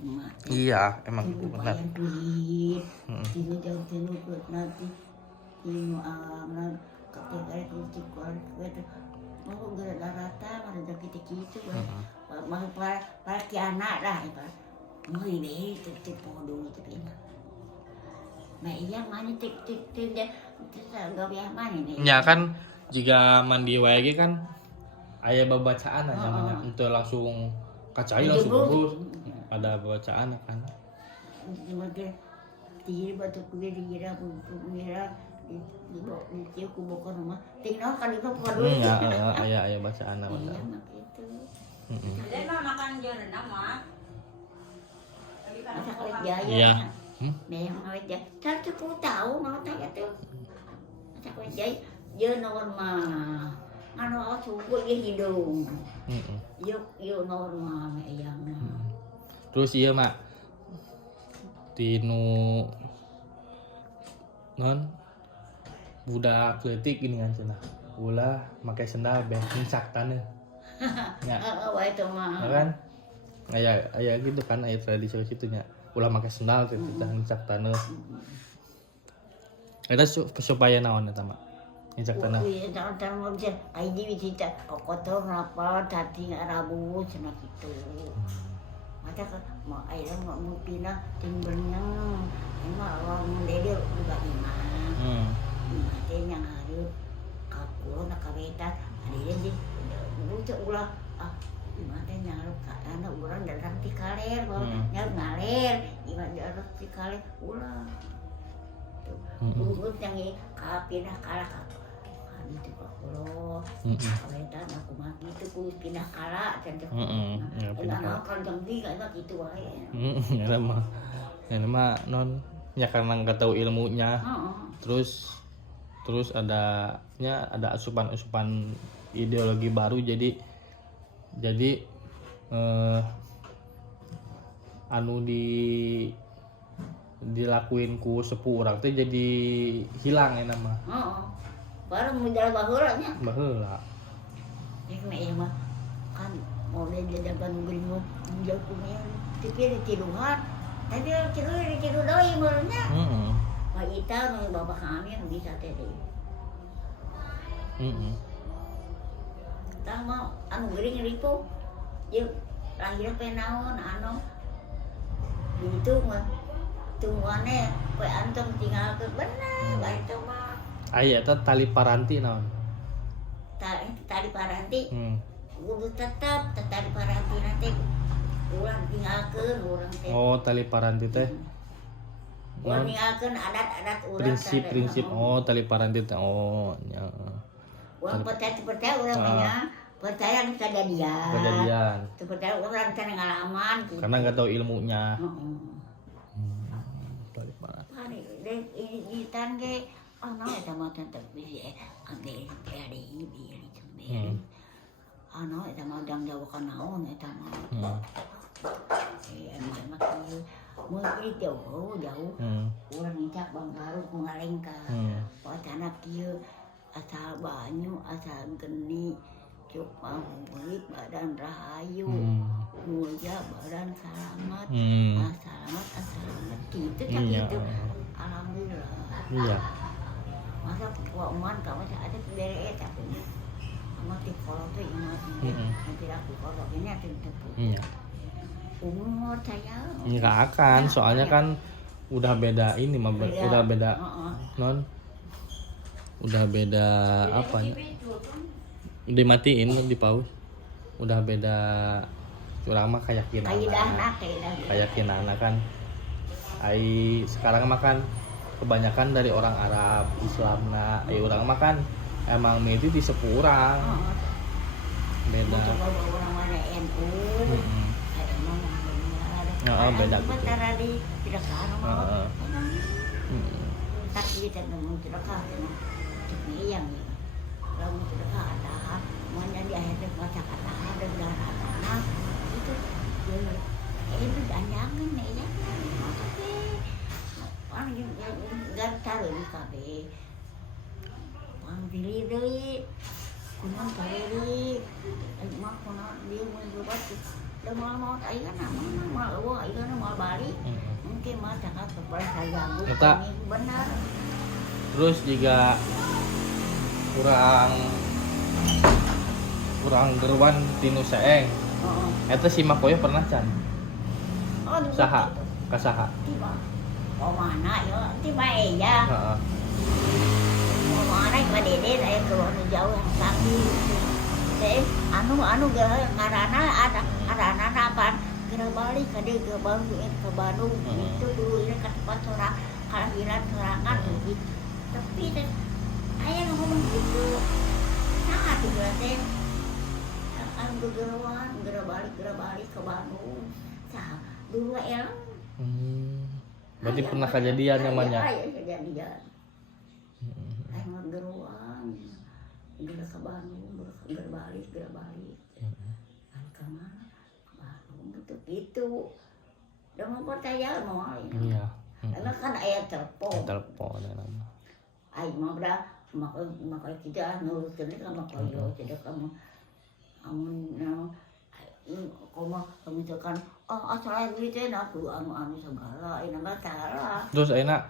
emak. Iya, emang itu benar. Lumayan duit. Tino jauh tino buat nanti tino anak ketika itu keluarga itu mau gerak rata mana kita gitu kan. Mau para anak lah itu. Mau ini tik podo itu pina. Nah iya mana tik dia nggak biar mana nih. Ya kan jika mandi wae ge kan aya babacaan namanya untuk langsung kacai langsung bagus. Ada babacaan kan. Sebagai tinggi batu kuda dikira di kubu ke rumah tinggal kan itu bukan duit ya aya bacaan namanya itu jadi mah makan jodoh nama masa kulit jaya iya yang kulit jaya saya tuh tahu mau tanya tuh masa kulit jaya dia normal anu suku dia hidung yuk normal yang terus iya mak tinu non budak kletik gini kan cenah ulah make sendal beh mincak taneuh nya wah itu mah kan aya gitu kan aya tradisi kitu nya ulah make sendal teh mincak taneuh eta supaya naon eta mak mincak taneuh iya tanah mau bisa aja bisa kotor apa tadi rabu cenah gitu ada mau air mau pindah timbernya emang orang dede juga imam matanya ngaruh kaku nak kaweta ada dia butuh ulah matanya ngaruh anak orang dalam tikaler nyar ngaler iman dalam tikaler ulah urut yang kapindah kalah itu kalau kaweta aku mah gitu ku pindah kalah cantik anak kan jam 3 kan gitu wae ya mah non ya karena nggak tahu ilmunya terus ada asupan ideologi baru jadi anu dilakuin ku sepuh orang tuh jadi hilang ya nama baru mau jalan bahulanya baheula ini mah kan mau dia Bandung mau jauh punya tapi tiduran tapi tidur doi barunya Pak Ita mau bapak kami yang bisa tadi kita mau anu gering ripo yuk lahir penaon anu itu mah tungguannya kue antum tinggal ke benar baik tuh mah aya eta tali paranti naon tali paranti kudu tetap tali paranti nanti urang tinggalkeun urang teh oh tali paranti teh urang tinggalkeun adat-adat urang prinsip tali paranti teh nya urang percaya urang nya percaya nu kejadian percaya urang teh ngalaman gitu karena enggak tahu ilmunya tali paranti ini tangge ana eta mah teh angge ada ieu ana eta mah dang jawa ka naon eta mah emang mah mun jauh urang ngicak Bang Garut ngalengka pocana kieu asal banyu asal geni cuk murid badan rahayu mulia badan selamat selamat gitu kan gitu alhamdulillah iya masa keuangan kamu ada bere tapi mati kalau tuh nanti aku kalau ini ada tepuk umur saya nggak akan soalnya kan udah beda ini mah udah beda non udah beda apa ya dimatiin di paus udah beda curang mah keyakinan kan ai sekarang mah kan kebanyakan dari orang Arab Islam orang mah kan emang meti di sepurang beda orang mana NU beda gitu antara di tidak kan tak kita ngomong tidak kan ini yang kalau tidak ada mana di akhirnya baca kata ada darah itu itu danyangan nih ya orang yang taruh di kafe orang pilih deh kuno taruh mak kuno dia mau berbuat dah mau ayo kan nama ayo kan balik mungkin mah cakap kepala saya Eta. benar. Terus juga kurang gerwan tinu seeng. Eta si Makoyo pernah can Oh, saha kasaha. tiba. Oh mana ya? Tiba aja. Heeh. Oh mana ke dede saya keluar jauh yang sakit. Teh anu ngarana ada anak apa? Kira balik ke dia ke Bandung itu dulu ini ke tempat kelahiran serangan gitu. Tapi ayah ngomong gitu. Nah, tuh berarti gerak balik ke Bandung. Nah, dulu elang. Berarti pernah kejadian namanya. Iya, kejadian. Ayah geruan. Gerak ke Bandung, gerak balik. Kan ke mana? Ke Bandung gitu. Udah mau percaya mau Iya. karena kan ayah telepon. Telepon ya nama. Ayah mau dah maka kita nurut ini sama koyo tidak kamu misalkan asal duitnya aku anu segala ini nggak salah. Terus enak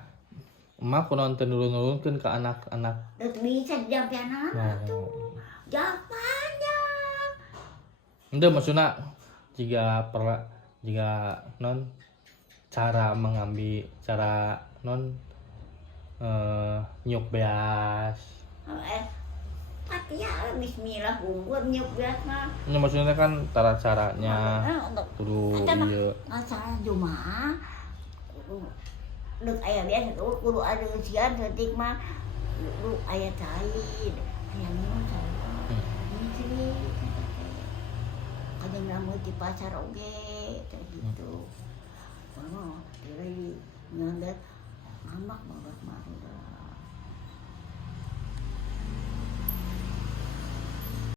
emak kunaon teu nurun-nurunkeun ke anak-anak. Dan bisa jampian anak tuh jawabannya. Ente maksudna jika non cara mengambil cara non nyuk beas. Tapi ya bismillah gunggur nyuk beas mah. Ini maksudnya kan caranya kudu ieu. Acara Jumaah dek aya biasa kudu ada ujian setik mah lu aya cair aya minum cair ini kadang namu di pasar oge kayak gitu.